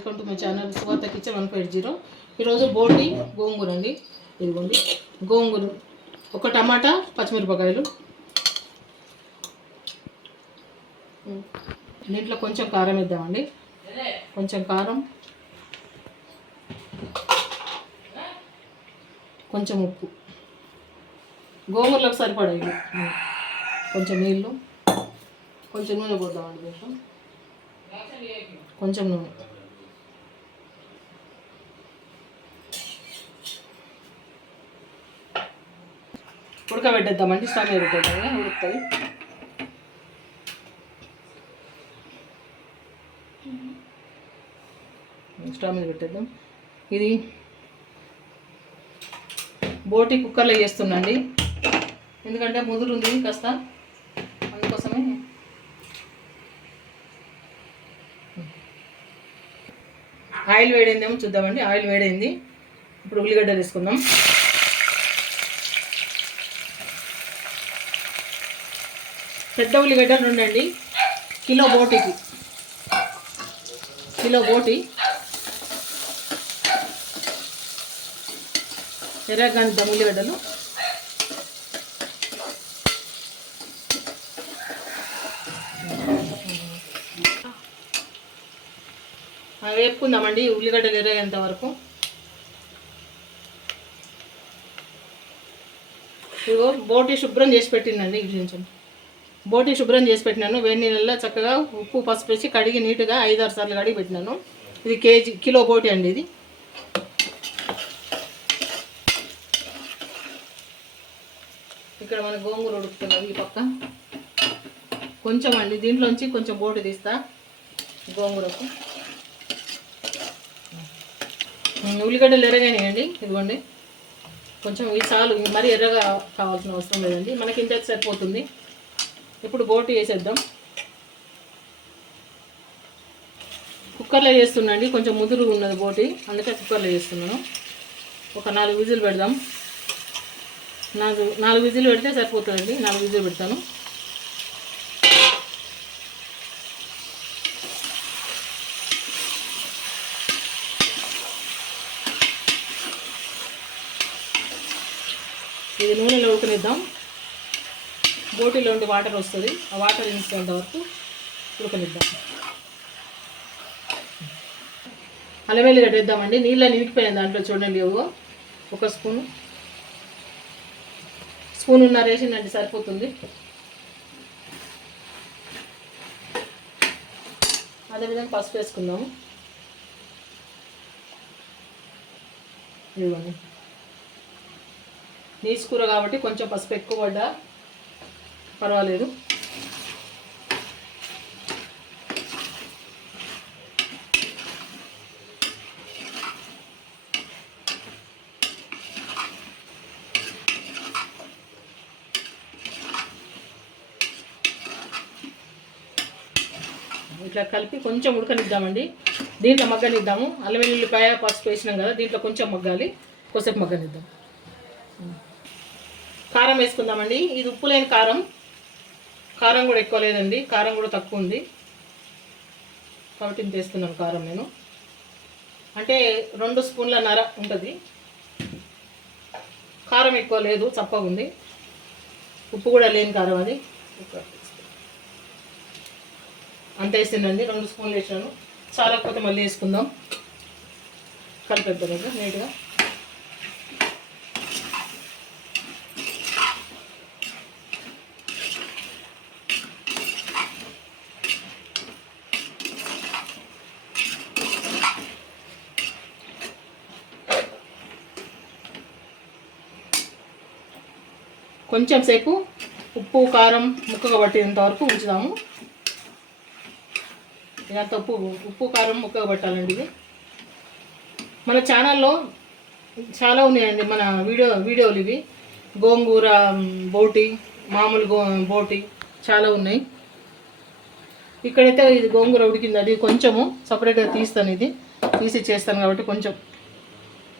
Welcome to my channel Suvartha kitchen one five zero. ఈరోజు బోటి గోంగూర అండి. ఇదిగోండి. గోంగూర ఒక టమాటా పచ్చిమిరపకాయలు. దీంట్లో కొంచెం కారం వేద్దామండి. కొంచెం కారం. కొంచెం ఉప్పు. గోంగూరలకు సరిపడాయి కొంచెం నీళ్ళు. కొంచెం నూనె పోద్దామండి కొంచెం నూనె. ఉడకబెట్టేద్దామండి స్టవ్ మీద పెట్టేద్దాం. ఉడుకుతుంది? స్టవ్ మీద పెట్టేద్దాం. ఇది బోటి కుక్కర్లో చేస్తున్నాండి ఎందుకంటే ముదురు ఉంది కాస్త. అందుకోసమే. ఆయిల్ వేడైందేమో చూద్దామండి. ఆయిల్ వేడైంది. ఇప్పుడు ఉల్లిగడ్డ తీసుకుందాం. పెద్ద ఉల్లిగడ్డలు ఉండండి కిలో బోటికి. కిలో బోటి. ఎర్రగంధం ఉల్లిగడ్డలు. వేపుకుందామండి ఉల్లిగడ్డలు ఎర్రగేంత వరకు. ఇగో బోటి శుభ్రం చేసి పెట్టిందండి ఇది బోటి శుభ్రం చేసి పెట్టినాను. వేడి నీళ్ళల్లో చక్కగా ఉప్పు పసుపు వేసి కడిగి నీట్గా ఐదు ఆరు సార్లు కడిగి పెట్టినాను. ఇది కేజీ కిలో బోటి అండి ఇది. ఇక్కడ మన గోంగూర ఉడుకుతున్నది ఈ పక్క. కొంచెం అండి దీంట్లోంచి కొంచెం బోటి తీస్తా గోంగూరకు. ఉల్లిగడ్డలు ఎర్రగానేయండి ఇదిగోండి. కొంచెం ఈ చాలు మరీ ఎర్రగా కావాల్సిన అవసరం లేదండి. మనకి ఇంత సరిపోతుంది. ఇప్పుడు బోటి వేసేద్దాం. కుక్కర్లో చేస్తున్నాండి కొంచెం ముదురు ఉన్నది బోటి అందుకే కుక్కర్లో చేస్తున్నాను ఒక నాలుగు విజిల్ పెడదాం. నాలుగు నాలుగు విజిల్ పెడితే సరిపోతుందండి నాలుగు విజిల్ పెడతాను. ఇది నూనెలో ఉడకనిద్దాం. బోటిలో ఉండి వాటర్ వస్తుంది. ఆ వాటర్ ఇంచేంత వరకు ఉడకనిద్దాం. అల్లం వెల్లిగడ్డ వేద్దామండి. నీళ్ళని నిలిపిపోయింది దాంట్లో చూడండి ఇవ్వ ఒక స్పూను. స్పూన్ ఉన్న వేసిందండి సరిపోతుంది. అదేవిధంగా పసుపు వేసుకుందాము. ఇవ్వండి నీసు కూర కాబట్టి కొంచెం పసుపు ఎక్కువ పడ్డా పర్వాలేదు. ఇట్లా కలిపి కొంచెం ఉడకనిద్దామండి. దీంట్లో మగ్గనిద్దాము. అల్లం వెల్లుల్లిపాయ పసుపు వేసినాం కదా దీంట్లో కొంచెం మగ్గాలి. కొసేపు మగ్గనిద్దాం. కారం వేసుకుందామండి. ఇది ఉప్పు లేని కారం. కారం కూడా ఎక్కువ లేదండి. కారం కూడా తక్కువ ఉంది. కాబట్టి ఇంత వేస్తున్నాను కారం నేను. అంటే రెండు స్పూన్ల నర ఉంటుంది. కారం ఎక్కువ లేదు చప్పగా ఉంది. ఉప్పు కూడా లేని కారం అది. అంత వేసిందండి. రెండు స్పూన్లు వేసాను. చాలకపోతే మళ్ళీ వేసుకుందాం. కలిపేద్దాం నీట్గా కొంచెం సేపు ఉప్పు కారం ముక్కగా పట్టేంత వరకు ఉంచుదాము. ఇదంతా ఉప్పు ఉప్పు కారం ముక్కగా పట్టాలండి ఇది. మన ఛానల్లో చాలా ఉన్నాయండి మన వీడియో వీడియోలు ఇవి. గోంగూర బోటి మామూలు గో బోటి చాలా ఉన్నాయి. ఇక్కడైతే ఇది గోంగూర ఉడికింది అది కొంచెము సపరేట్గా తీస్తాను ఇది. తీసి చేస్తాను కాబట్టి కొంచెం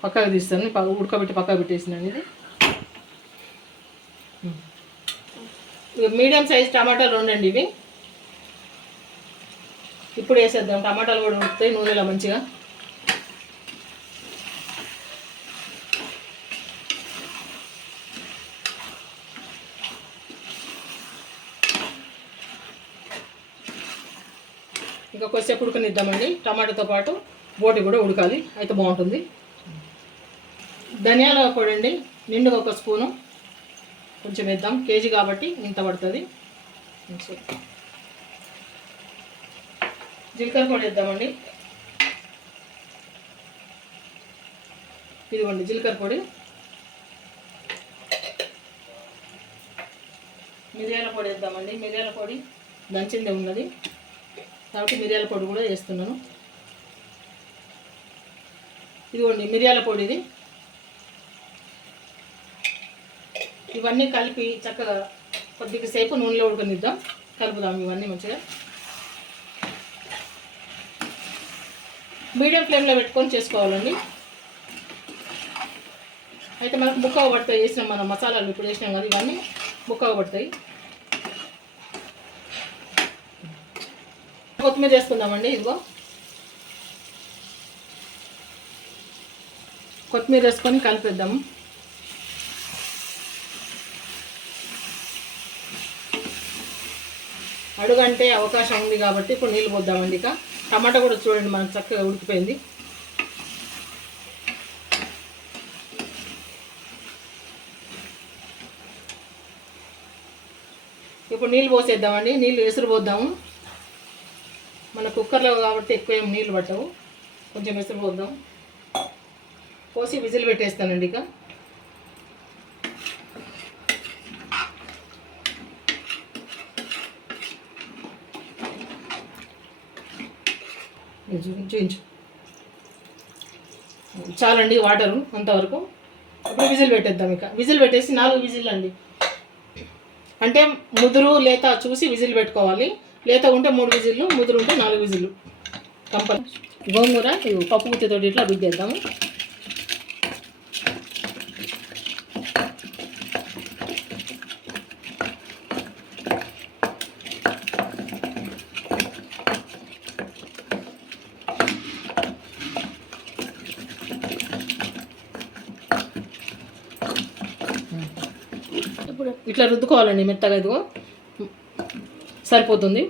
పక్కకు తీస్తాను. ఉడకబెట్టి పక్కకు పెట్టేసినాను ఇది. మీడియం సైజ్ టమాటాలు ఉండండి ఇవి. ఇప్పుడు వేసేద్దాం. టమాటాలు కూడా ఉడుకుతాయి నూనెలో మంచిగా. ఇంకా కొద్దిసేపు ఉడకనిద్దామండి. టమాటాతో పాటు బోటి కూడా ఉడకాలి. అయితే బాగుంటుంది. ధనియాల పొడి అండి. నిండుగా ఒక స్పూను. కొంచెం వేద్దాం. కేజీ కాబట్టి ఇంత పడుతుంది. జీలకర్ర పొడి వేద్దామండి. ఇదిగోండి జీలకర్ర పొడి. మిరియాల పొడి వేద్దామండి. మిరియాల పొడి దంచిందే ఉన్నది. కాబట్టి మిరియాల పొడి కూడా వేస్తున్నాను. ఇదిగోండి మిరియాల పొడి ఇది ఇవన్నీ కలిపి చక్కగా కొద్దిగా సేపు నూనెలో ఉడకనిద్దాం. కలుపుదాం ఇవన్నీ మంచిగా. మీడియం ఫ్లేమ్లో పెట్టుకొని చేసుకోవాలండి. అయితే మనకు ముక్కగా పడతాయి వేసిన మనం మసాలాలు ఇప్పుడు వేసినాం కదా ఇవన్నీ ముక్కగా పడతాయి. కొత్తిమీర వేసుకుందామండి ఇదిగో. కొత్తిమీర వేసుకొని కలిపేద్దాము. అడుగంటే అవకాశం ఉంది కాబట్టి ఇప్పుడు నీళ్ళు పోద్దామండి ఇక. టమాటా కూడా చూడండి మనకు చక్కగా ఉడికిపోయింది. ఇప్పుడు నీళ్ళు పోసేద్దామండి. నీళ్ళు ఎసురు పోద్దాము. మన కుక్కర్లో కాబట్టి ఎక్కువ ఏం నీళ్ళు పట్టవు. కొంచెం ఎసురు పోద్దాం పోసి విజిల్ పెట్టేస్తానండి ఇక. చేయించు చూపించు చాలండి వాటరు అంతవరకు. అప్పుడు విజిల్ పెట్టేద్దాం ఇక. విజిల్ పెట్టేసి నాలుగు విజిల్ అండి. అంటే ముదురు లేత చూసి విజిల్ పెట్టుకోవాలి. లేత ఉంటే మూడు విజిల్లు ముదురు ఉంటే నాలుగు విజిల్లు. కంపల్ గోంగూర పప్పు గుత్తితోటి ఇట్లా బిద్దేద్దాము ఇప్పుడు ఇట్లా రుద్దుకోవాలండి మెత్తగా ఇదిగో. సరిపోతుంది.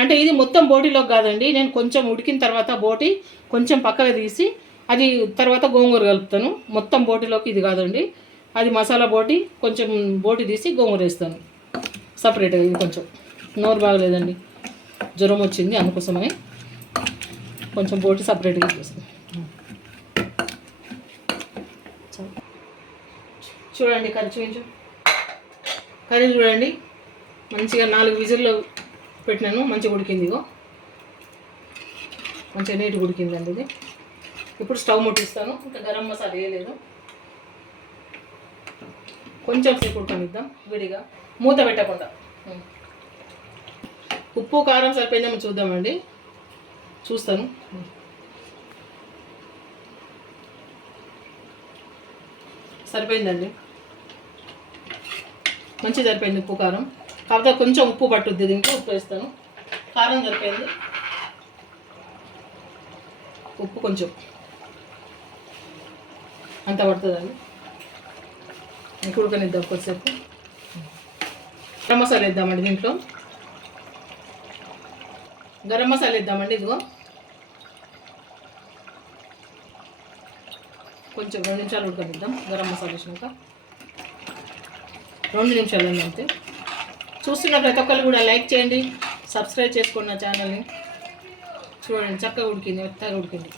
అంటే ఇది మొత్తం బోటిలోకి కాదండి నేను కొంచెం ఉడికిన తర్వాత బోటి కొంచెం పక్కగా తీసి అది తర్వాత గోంగూర కలుపుతాను. మొత్తం బోటిలోకి ఇది కాదండి. అది మసాలా బోటి కొంచెం బోటి తీసి గోంగూర వేస్తాను. సపరేట్గా ఇది కొంచెం. నోరు బాగలేదండి. జ్వరం వచ్చింది అందుకోసమని కొంచెం బోటి సపరేట్గా చేస్తాను చూడండి కర్రీ చూపించు కర్రీ చూడండి. మంచిగా నాలుగు విజిల్లో పెట్టినాను. మంచిగా ఉడికింది ఇగో. మంచిగా నీట్గా ఉడికిందండి ఇది. ఇప్పుడు స్టవ్ ముట్టిస్తాను. ఇంకా గరం మసాలా వేయలేదు కొంచెం సేపు ఉడకనిద్దాం. విడిగా. మూత పెట్టకుండా. ఉప్పు కారం సరిపోయిందేమో చూద్దామండి. చూస్తాను. సరిపోయిందండి. మంచి సరిపోయింది ఉప్పు కారం. కాకపోతే కొంచెం ఉప్పు పట్టుద్ది దీంట్లో ఉప్పు వేస్తాను. కారం సరిపోయింది ఉప్పు కొంచెం. అంత పడుతుందండి. ఇంక ఉడకనిద్దాం కొద్దిసేపు. గరం మసాలా వేద్దామండి దీంట్లో. గరం మసాలా వేద్దామండి ఇదిగో. కొంచెం రెండు నిమిషాలు ఉడకనిద్దాం గరం మసాలా వేసినాక. రెండు నిమిషాలు అంతే. చూస్తున్న ప్రతి ఒక్కరు కూడా లైక్ చేయండి సబ్స్క్రైబ్ చేసుకోండి నా ఛానల్ని చూడండి చక్కగా ఉడికింది మెత్తగా ఉడికింది.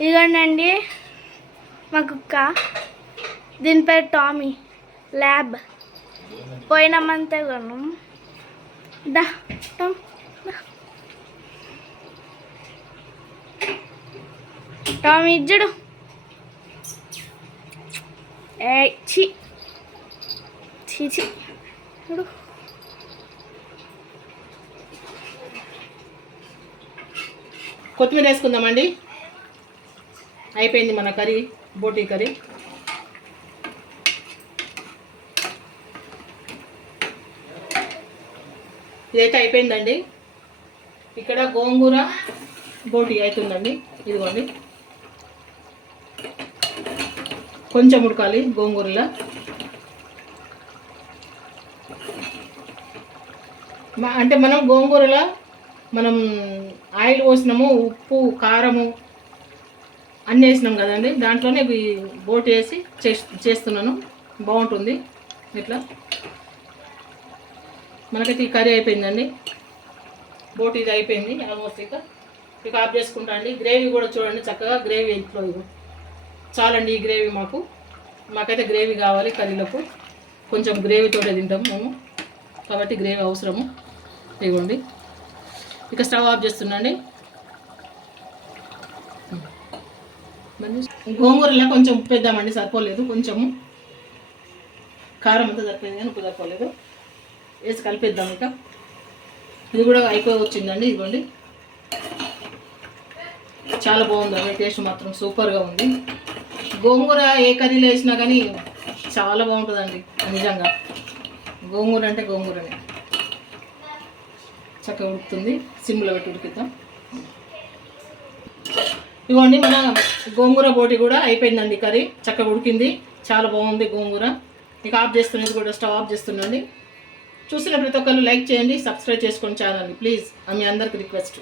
ఇదిగోండి మా కుక్క దీని పేరు టామీ ల్యాబ్. పోయిన మంతే కొను దా దా. టామీ ఇజ్జుడు. ఏ ఛీ ఛీ ఛీ చూడు కొత్తిమీర వేసుకుందామండి. అయిపోయింది మన కర్రీ బోటీ కర్రీ. ఇదైతే అయిపోయిందండి. ఇక్కడ గోంగూర బోటీ అవుతుందండి ఇదిగోండి. కొంచెం ఉడకాలి గోంగూరలో. అంటే మనం గోంగూరలో మనం ఆయిల్ పోసినాము ఉప్పు కారము అన్నీ వేసినాం కదండి. దాంట్లోనే ఇవి బోట్ వేసి చేస్తున్నాను. బాగుంటుంది ఇట్లా. మనకైతే ఈ కర్రీ అయిపోయిందండి. బోట్ ఇది అయిపోయింది ఆల్మోస్ట్ ఇక. ఇక ఆఫ్ చేసుకుంటా అండి. గ్రేవీ కూడా చూడండి చక్కగా గ్రేవీ ఇంట్లో ఇగో చాలండి ఈ గ్రేవీ మాకు. మాకైతే గ్రేవీ కావాలి కర్రీలకు. కొంచెం గ్రేవీతోటే తింటాము మేము. కాబట్టి గ్రేవీ అవసరము. ఇవ్వండి ఇక స్టవ్ ఆఫ్ చేస్తున్నాండి. గోంగూరలో కొంచెం ఉప్పు వేద్దామండి సరిపోలేదు కొంచెము. కారం అంతా సరిపోయింది కానీ ఉప్పు సరిపోలేదు. వేసి కలిపేద్దాం ఇక. ఇది కూడా అయిపోయి వచ్చిందండి ఇదిగోండి. చాలా బాగుందండి టేస్ట్ మాత్రం సూపర్గా ఉంది. గోంగూర ఏ కర్రీలో వేసినా కానీ చాలా బాగుంటుందండి నిజంగా. గోంగూర అంటే గోంగూరనే. చక్కగా ఉడుకుతుంది సిమ్లో పెట్టి ఉడికిద్దాం. ఇదిగోండి మన గోంగూర బోటి కూడా అయిపోయిందండి కర్రీ. చక్కగా ఉడికింది చాలా బాగుంది గోంగూర. ఇక ఆఫ్ చేస్తున్నది కూడా స్టవ్ ఆఫ్ చేస్తుండండి చూసిన ప్రతి ఒక్కరు లైక్ చేయండి సబ్స్క్రైబ్ చేసుకోండి ఛానల్ని ప్లీజ్ మీ అందరికి రిక్వెస్ట్.